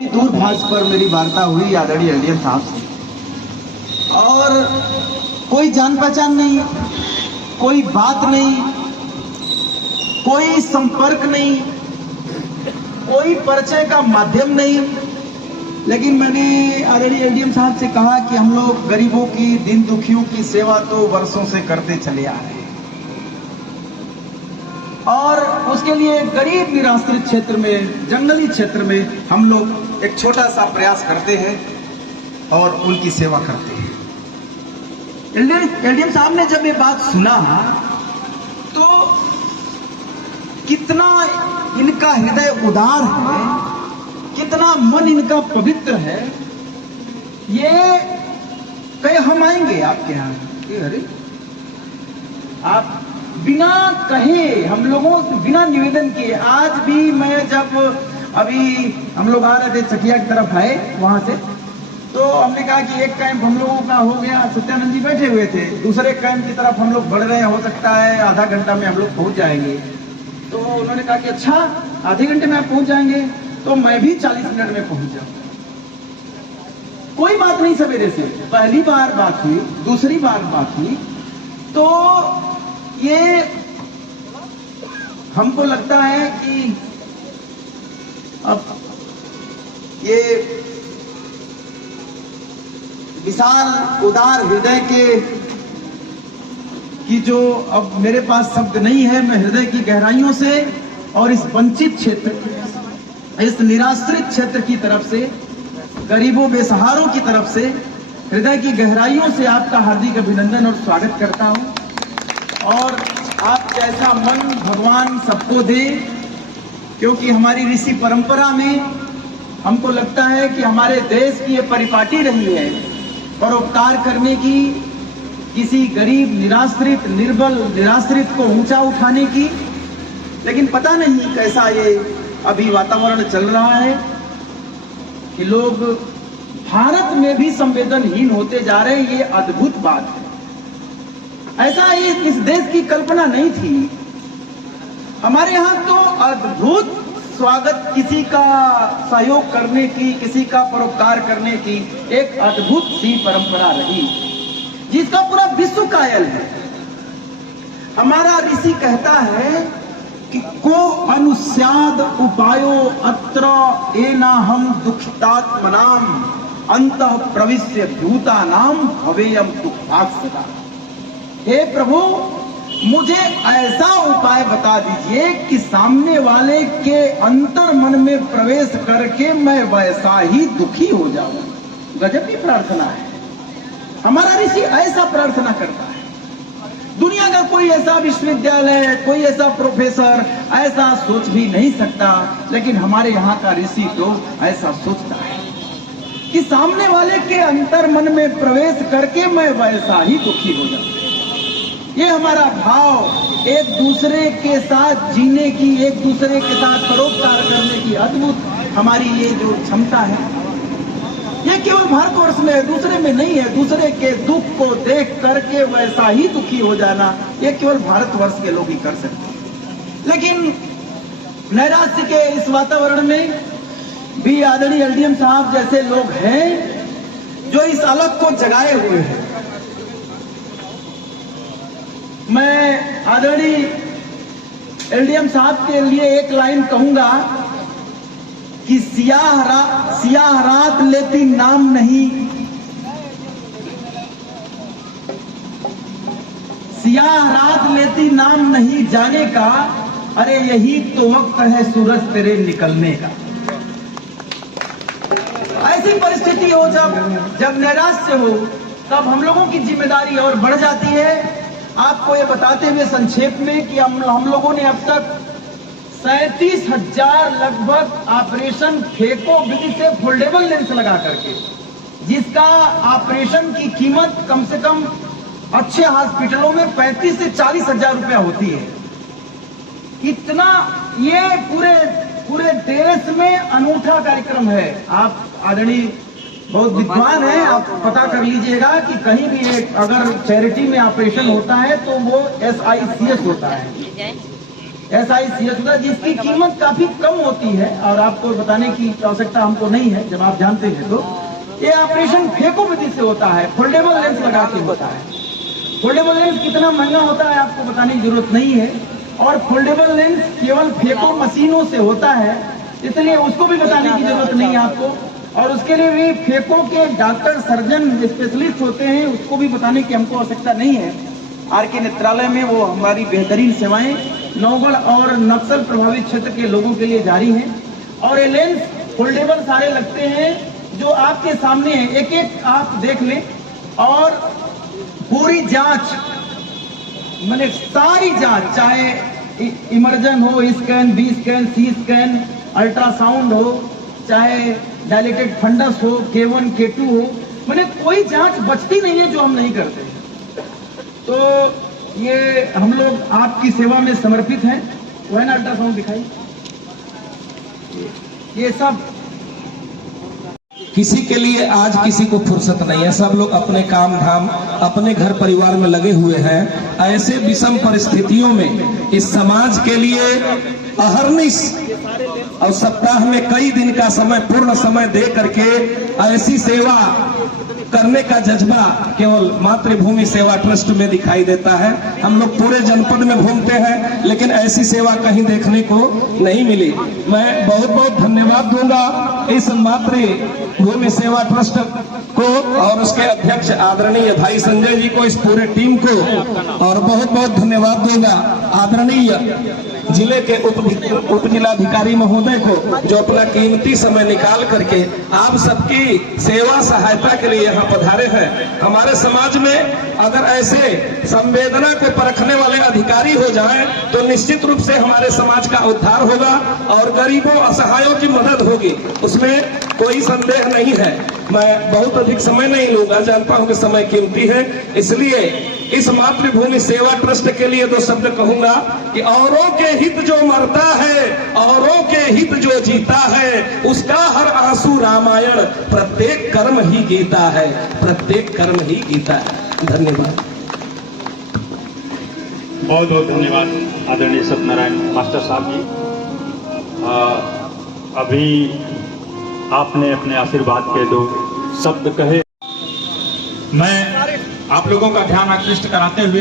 दूरभाष पर मेरी वार्ता हुई आदरणीय एलडीएम साहब से, और कोई जान पहचान नहीं, कोई बात नहीं, कोई संपर्क नहीं, कोई परिचय का माध्यम नहीं। लेकिन मैंने आदरणीय एलडीएम साहब से कहा कि हम लोग गरीबों की, दीन दुखियों की सेवा तो वर्षों से करते चले आ रहे हैं, और उसके लिए गरीब निराश्रित क्षेत्र में, जंगली क्षेत्र में हम लोग एक छोटा सा प्रयास करते हैं और उनकी सेवा करते हैं। एलडीएम साहब ने जब ये बात सुना तो कितना इनका हृदय उदार है, कितना मन इनका पवित्र है। ये कहे हम आएंगे आपके यहाँ, अरे आप बिना कहे, हम लोगों से बिना निवेदन किए। आज भी मैं जब अभी हम लोग आ रहे थे चकिया की तरफ आए वहां से, तो हमने कहा कि एक कैंप हम लोगों का हो गया, सत्यानंद जी बैठे हुए थे, दूसरे कैंप की तरफ हम लोग बढ़ रहे हैं, हो सकता है आधा घंटा में हम लोग पहुंच जाएंगे। तो उन्होंने कहा कि अच्छा आधे घंटे में आप पहुंच जाएंगे, तो मैं भी 40 मिनट में पहुंच जाऊंगा। कोई बात नहीं, सवेरे से पहली बार बात हुई, दूसरी बार बात हुई, तो ये हमको लगता है कि अब ये विशाल उदार हृदय की जो, अब मेरे पास शब्द नहीं है, मैं हृदय की गहराइयों से और इस वंचित क्षेत्र, इस निराश्रित क्षेत्र की तरफ से, गरीबों बेसहारों की तरफ से हृदय की गहराइयों से आपका हार्दिक अभिनंदन और स्वागत करता हूं। और आप जैसा मन भगवान सबको दे, क्योंकि हमारी ऋषि परंपरा में हमको लगता है कि हमारे देश की ये परिपाटी रही है परोपकार करने की, किसी गरीब निराश्रित, निर्बल निराश्रित को ऊंचा उठाने की। लेकिन पता नहीं कैसा ये अभी वातावरण चल रहा है कि लोग भारत में भी संवेदनहीन होते जा रहे हैं। ये अद्भुत बात है, ऐसा ये इस देश की कल्पना नहीं थी। हमारे यहाँ तो अद्भुत स्वागत, किसी का सहयोग करने की, किसी का परोपकार करने की एक अद्भुत सी परंपरा रही, जिसका पूरा विश्व कायल है। हमारा ऋषि कहता है कि को अनुस्याद उपायो अत्र एना हम दुखितात्मनाम अंतः प्रविश्य भूतानाम भवेयम दुःखात् सदा। हे प्रभु, मुझे ऐसा उपाय बता दीजिए कि सामने वाले के अंतर मन में प्रवेश करके मैं वैसा ही दुखी हो जाऊं। गजब की प्रार्थना है, हमारा ऋषि ऐसा प्रार्थना करता है। दुनिया का कोई ऐसा विश्वविद्यालय, कोई ऐसा प्रोफेसर ऐसा सोच भी नहीं सकता, लेकिन हमारे यहाँ का ऋषि तो ऐसा सोचता है कि सामने वाले के अंतर मन में प्रवेश करके मैं वैसा ही दुखी हो जाऊं। ये हमारा भाव, एक दूसरे के साथ जीने की, एक दूसरे के साथ परोपकार करने की अद्भुत हमारी ये जो क्षमता है, ये केवल भारतवर्ष में है, दूसरे में नहीं है। दूसरे के दुख को देख करके वैसा ही दुखी हो जाना, ये केवल भारतवर्ष के लोग ही कर सकते हैं। लेकिन नैराश्य के इस वातावरण में भी आदरणीय एलडीएम साहब जैसे लोग हैं जो इस अलग को जगाए हुए हैं। मैं आदरणीय एलडीएम साहब के लिए एक लाइन कहूंगा कि सियाह रात लेती नाम नहीं, सियाह रात लेती नाम नहीं जाने का, अरे यही तो वक्त है सूरज तेरे निकलने का। ऐसी परिस्थिति हो जब नैराश्य हो, तब हम लोगों की जिम्मेदारी और बढ़ जाती है। आपको ये बताते हुए संक्षेप में कि हम लोगों ने अब तक 37,000 लगभग ऑपरेशन फेको विधि से फोल्डेबल लेंस लगा करके, जिसका ऑपरेशन की कीमत कम से कम अच्छे हॉस्पिटलों में 35 से 40 हजार रुपया होती है। इतना ये पूरे देश में अनूठा कार्यक्रम है। आप आदरणीय बहुत विद्वान है, आप पता कर लीजिएगा कि कहीं भी एक अगर चैरिटी में ऑपरेशन होता है तो वो SICS होता है, SICS होता है, जिसकी कीमत काफी कम होती है और आपको बताने की आवश्यकता हमको नहीं है जब आप जानते हैं। तो ये ऑपरेशन फेको विधि से होता है, फोल्डेबल लेंस लगा के होता है। फोल्डेबल लेंस कितना महंगा होता है आपको बताने की जरूरत नहीं है, और फोल्डेबल लेंस केवल फेको मशीनों से होता है, इसलिए उसको भी बताने की जरूरत नहीं है आपको। और उसके लिए भी फेको के डॉक्टर, सर्जन, स्पेशलिस्ट होते हैं, उसको भी बताने की हमको आवश्यकता नहीं है। RK नेत्रालय में वो हमारी बेहतरीन सेवाएं नौगढ़ और नक्सल प्रभावित क्षेत्र के लोगों के लिए जारी हैं। और ये लेंस फोल्डेबल सारे लगते हैं जो आपके सामने है, एक एक आप देख लें। और पूरी जांच, मैंने सारी जांच, चाहे इमर्जन हो, scan, B scan, C scan, ultrasound हो, चाहे डायलेटेड फंडस हो, K1 K2 हो, मैंने कोई जांच बचती नहीं है जो हम नहीं करते। तो ये हम लोग आपकी सेवा में समर्पित हैं। वो है ना, अल्ट्रासाउंड दिखाई, ये सब किसी के लिए आज किसी को फुर्सत नहीं है, सब लोग अपने काम धाम, अपने घर परिवार में लगे हुए हैं। ऐसे विषम परिस्थितियों में इस समाज के लिए अहर्निश और सप्ताह में कई दिन का समय, पूर्ण समय दे करके ऐसी सेवा करने का जज्बा केवल मातृभूमि सेवा ट्रस्ट में दिखाई देता है। हम लोग पूरे जनपद में घूमते हैं, लेकिन ऐसी सेवा कहीं देखने को नहीं मिली। मैं बहुत बहुत धन्यवाद दूंगा इस मातृभूमि सेवा ट्रस्ट को और उसके अध्यक्ष आदरणीय भाई संजय जी को, इस पूरे टीम को, और बहुत बहुत धन्यवाद दूंगा आदरणीय जिले के उप जिलाधिकारी महोदय को, जो अपना कीमती समय निकाल करके आप सबकी सेवा सहायता के लिए यहाँ पधारे हैं। हमारे समाज में अगर ऐसे संवेदना को परखने वाले अधिकारी हो जाएं तो निश्चित रूप से हमारे समाज का उद्धार होगा और गरीबों, असहायों की मदद होगी, उसमें कोई संदेह नहीं है। मैं बहुत अधिक समय नहीं लूंगा, जानता हूं कि समय कीमती है, इसलिए इस मातृभूमि सेवा ट्रस्ट के लिए दो शब्द कहूंगा कि औरों के हित जो मरता है, औरों के हित जो जीता है, उसका हर आंसू रामायण, प्रत्येक कर्म ही गीता है, प्रत्येक कर्म ही गीता है। धन्यवाद। बहुत बहुत धन्यवाद आदरणीय सत्यनारायण मास्टर साहब जी। अभी आपने अपने आशीर्वाद के दो शब्द कहे। मैं आप लोगों का ध्यान आकृष्ट कराते हुए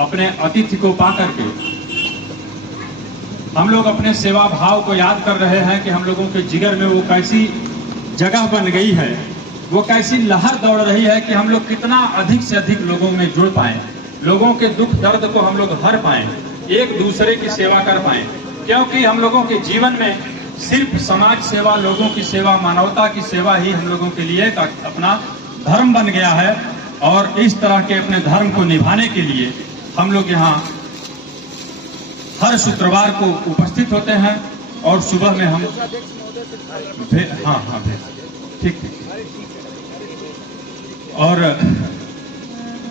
अपने अतिथि को पा करके हम लोग अपने सेवा भाव को याद कर रहे हैं कि हम लोगों के जिगर में वो कैसी जगह बन गई है, वो कैसी लहर दौड़ रही है कि हम लोग कितना अधिक से अधिक लोगों में जुड़ पाए, लोगों के दुख दर्द को हम लोग हर पाए, एक दूसरे की सेवा कर पाए। क्योंकि हम लोगों के जीवन में सिर्फ समाज सेवा, लोगों की सेवा, मानवता की सेवा ही हम लोगों के लिए अपना धर्म बन गया है। और इस तरह के अपने धर्म को निभाने के लिए हम लोग यहाँ हर शुक्रवार को उपस्थित होते हैं और सुबह में हम ठीक। और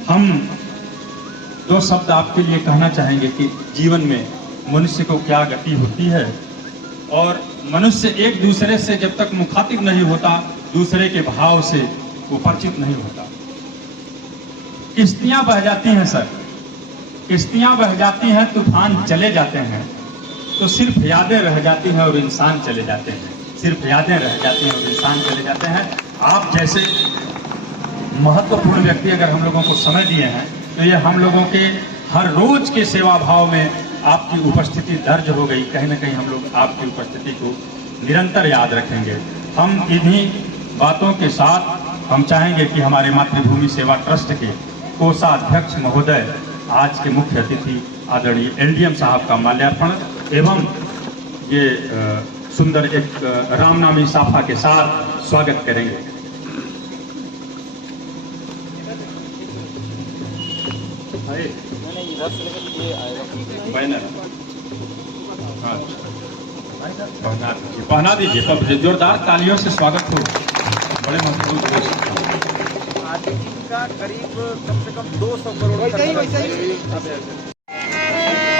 हम दो शब्द आपके लिए कहना चाहेंगे कि जीवन में मनुष्य को क्या गति होती है और मनुष्य एक दूसरे से जब तक मुखातिब नहीं होता, दूसरे के भाव से वो परिचित नहीं होता। किश्तियां बह जाती हैं सर, किश्तियां बह जाती हैं, तूफान चले जाते हैं, तो सिर्फ यादें रह जाती हैं और इंसान चले जाते हैं, सिर्फ यादें रह जाती हैं और इंसान चले जाते हैं। आप जैसे महत्वपूर्ण व्यक्ति अगर हम लोगों को समय दिए हैं तो ये हम लोगों के हर रोज के सेवा भाव में आपकी उपस्थिति दर्ज हो गई। कहीं ना कहीं हम लोग आपकी उपस्थिति को निरंतर याद रखेंगे। हम इन्हीं बातों के साथ हम चाहेंगे कि हमारे मातृभूमि सेवा ट्रस्ट के कोषाध्यक्ष महोदय आज के मुख्य अतिथि आदरणीय LDM साहब का माल्यार्पण एवं ये सुंदर एक रामनामी साफा के साथ स्वागत करेंगे। बैनर पहना दीजिए, तब जोरदार तालियों से स्वागत हो। बड़े महत्वपूर्ण का करीब कम से कम 200 करोड़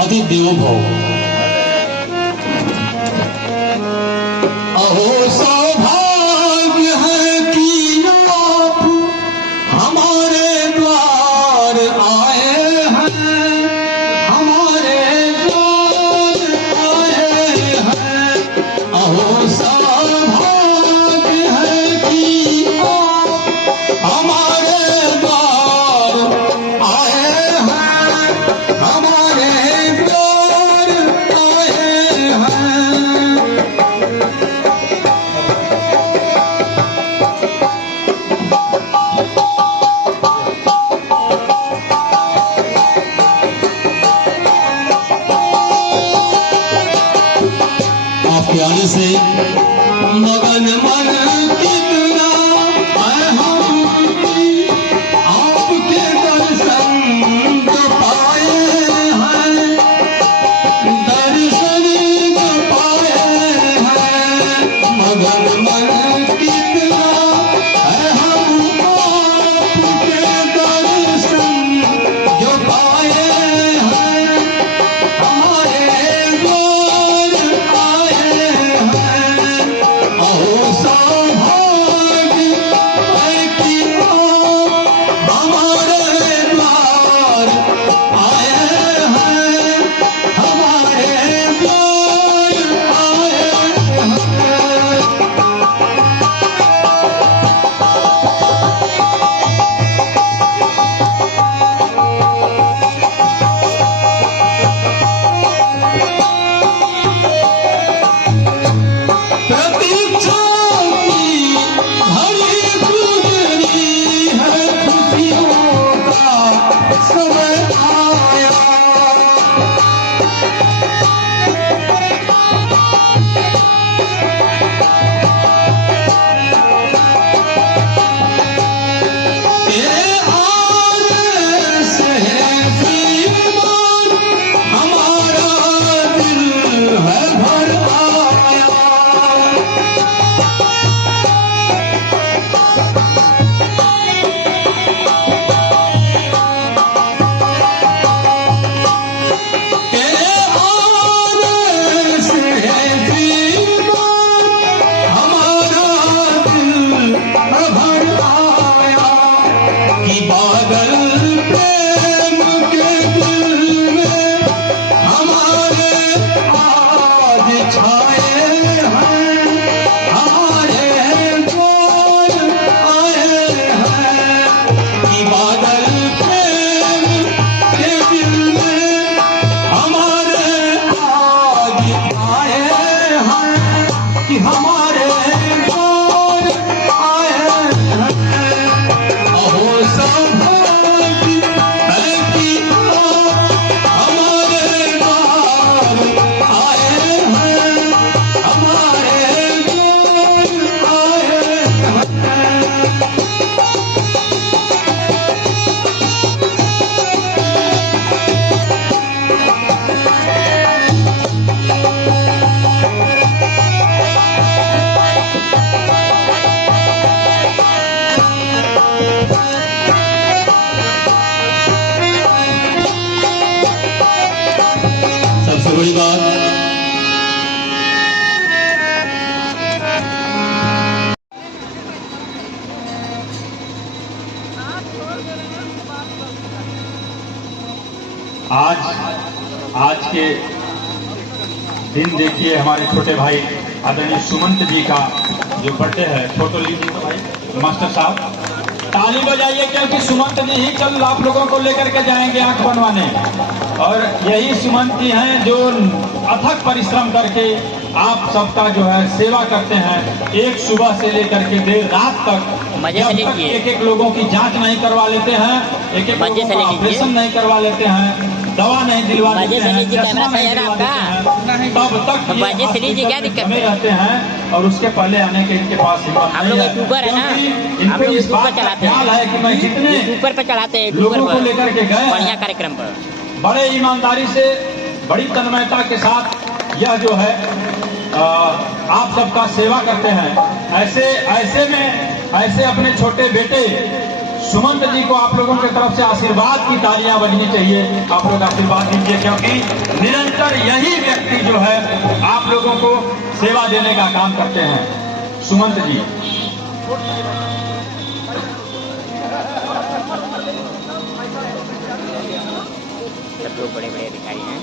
अति देवो भव। अहो सौभाग्य है कि आप हमारे द्वार आए हैं, हमारे द्वार मगन मन कितना है हम आपके दर्शन जो पाए हैं, दर्शन जो पाए हैं। मगन मन कितना है हम आपके दर्शन जो पाए हैं। हमारे द्वार आए हैं, अहो सौभाग्य है कि आप हमारे द्वार आए हैं, हमारे द्वार आए हैं। प्रतीक्षा की घड़ी गुजरी है, खुशियों का समय आया। तेरे आदेश है श्रीमान, हमारा दिल है भर आया। तेरे आदेश है श्रीमान, हमारा दिल भर आया। कि बादल प्रेम के दिल में हमारे आज छाए हैं, हमारे द्वार आए हैं। कि बादल प्रेम के दिल में हमारे आज आए हैं, कि हमारे द्वार आए हैं। अहो सौभाग्य है कि आप हमारे द्वार आए हैं, हमारे द्वार आए हैं। सबसे बड़ी बात, आज के दिन देखिए हमारे छोटे भाई आदरणीय सुमंत जी का जो बर्थडे है। फोटो लीजिए तो भाई मास्टर साहब, ताली बजाइए, क्योंकि सुमंत जी ही कल आप लोगों को लेकर के जाएंगे आंख बनवाने। और यही सुमंत जी हैं जो अथक परिश्रम करके आप सबका जो है सेवा करते हैं। एक सुबह से लेकर के देर रात तक एक एक लोगों की जांच नहीं करवा लेते हैं, एक एक लोगों का ऑपरेशन नहीं करवा लेते हैं, दवा नहीं दिलवा लेते हैं, चश्मा नहीं दिलवा लेते हैं, तब तक में रहते हैं। और उसके पहले आने के इनके पास हिम्मत नहीं है, क्योंकि इनको इस बात का ख्याल है कि मैं जितने लोगों को लेकर के गए बढ़िया कार्यक्रम पर बड़े ईमानदारी से, बड़ी तन्मयता के साथ यह जो है आप सबका सेवा करते हैं। ऐसे अपने छोटे बेटे सुमंत जी को आप लोगों की तरफ से आशीर्वाद की तालियां बजनी चाहिए। आप लोग आशीर्वाद दीजिए, क्योंकि निरंतर यही व्यक्ति जो है आप लोगों को सेवा देने का काम करते हैं। सुमंत जी सब लोग बड़े बड़े अधिकारी हैं।